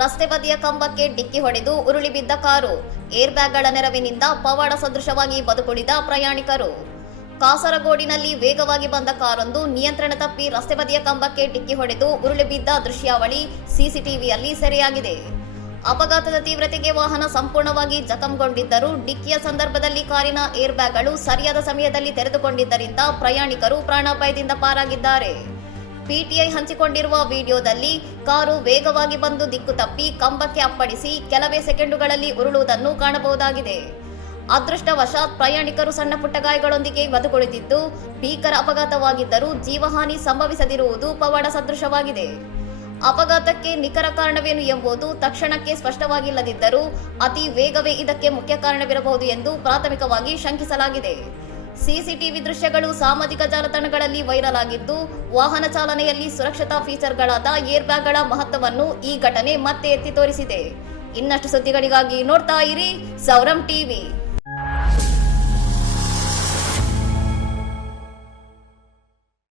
ರಸ್ತೆ ಬದಿಯ ಕಂಬಕ್ಕೆ ಡಿಕ್ಕಿ ಹೊಡೆದು ಉರುಳಿ ಬಿದ್ದ ಕಾರು. ಏರ್ ಬ್ಯಾಗ್ಗಳ ನೆರವಿನಿಂದ ಪವಾಡ ಸದೃಶವಾಗಿ ಬದುಕುಳಿದ ಪ್ರಯಾಣಿಕರು. ಕಾಸರಗೋಡಿನಲ್ಲಿ ವೇಗವಾಗಿ ಬಂದ ಕಾರೊಂದು ನಿಯಂತ್ರಣ ತಪ್ಪಿ ರಸ್ತೆ ಬದಿಯ ಕಂಬಕ್ಕೆ ಡಿಕ್ಕಿ ಹೊಡೆದು ಉರುಳಿ ಬಿದ್ದ ದೃಶ್ಯಾವಳಿ ಸಿಸಿಟಿವಿಯಲ್ಲಿ ಸೆರೆಯಾಗಿದೆ. ಅಪಘಾತದ ತೀವ್ರತೆಗೆ ವಾಹನ ಸಂಪೂರ್ಣವಾಗಿ ಜಖಂಗೊಂಡಿದ್ದರೂ ಡಿಕ್ಕಿಯ ಸಂದರ್ಭದಲ್ಲಿ ಕಾರಿನ ಏರ್ ಬ್ಯಾಗ್ಗಳು ಸರಿಯಾದ ಸಮಯದಲ್ಲಿ ತೆರೆದುಕೊಂಡಿದ್ದರಿಂದ ಪ್ರಯಾಣಿಕರು ಪ್ರಾಣಾಪಾಯದಿಂದ ಪಾರಾಗಿದ್ದಾರೆ. ಪಿಟಿಐ ಹಂಚಿಕೊಂಡಿರುವ ವಿಡಿಯೋದಲ್ಲಿ ಕಾರು ವೇಗವಾಗಿ ಬಂದು ದಿಕ್ಕು ತಪ್ಪಿ ಕಂಬಕ್ಕೆ ಅಪ್ಪಳಿಸಿ ಕೆಲವೇ ಸೆಕೆಂಡುಗಳಲ್ಲಿ ಉರುಳುವುದನ್ನು ಕಾಣಬಹುದಾಗಿದೆ. ಅದೃಷ್ಟವಶಾತ್ ಪ್ರಯಾಣಿಕರು ಸಣ್ಣ ಪುಟ್ಟ ಗಾಯಗಳೊಂದಿಗೆ ಬದುಕುಳಿದಿದ್ದು, ಭೀಕರ ಅಪಘಾತವಾಗಿದ್ದರೂ ಜೀವಹಾನಿ ಸಂಭವಿಸದಿರುವುದು ಪವಾಡ ಸದೃಶವಾಗಿದೆ. ಅಪಘಾತಕ್ಕೆ ನಿಖರ ಕಾರಣವೇನು ಎಂಬುದು ತಕ್ಷಣಕ್ಕೆ ಸ್ಪಷ್ಟವಾಗಿಲ್ಲದಿದ್ದರೂ ಅತಿ ವೇಗವೇ ಇದಕ್ಕೆ ಮುಖ್ಯ ಕಾರಣವಿರಬಹುದು ಎಂದು ಪ್ರಾಥಮಿಕವಾಗಿ ಶಂಕಿಸಲಾಗಿದೆ. ಸಿಸಿಟಿವಿ ದೃಶ್ಯಗಳು ಸಾಮಾಜಿಕ ಜಾಲತಾಣಗಳಲ್ಲಿ ವೈರಲ್ ಆಗಿದ್ದು, ವಾಹನ ಚಾಲನೆಯಲ್ಲಿ ಸುರಕ್ಷತಾ ಫೀಚರ್ಗಳಾದ ಏರ್ ಬ್ಯಾಗ್ಗಳ ಮಹತ್ವವನ್ನು ಈ ಘಟನೆ ಮತ್ತೆ ಎತ್ತಿ ತೋರಿಸಿದೆ. ಇನ್ನಷ್ಟು ಸುದ್ದಿಗಳಿಗಾಗಿ ನೋಡ್ತಾ ಇರಿ ಸೌರಂ ಟಿವಿ.